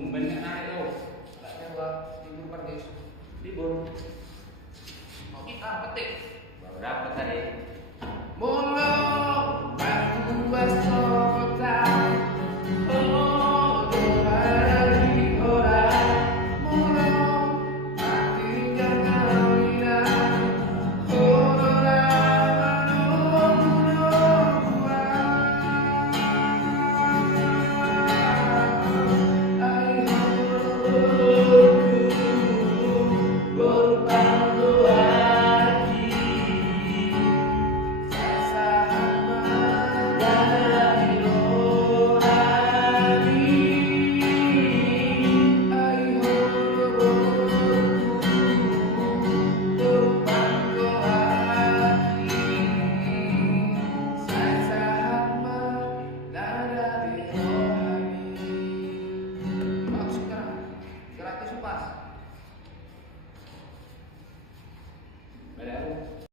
tumben naik lo. Gak lewat libur kan guys. Libur. Mau kita petik. Baru dapat tadi. Mulu batu baso kota. Oh, hari orang mulu mati jangan bilang. Masuk sekarang 300 pas.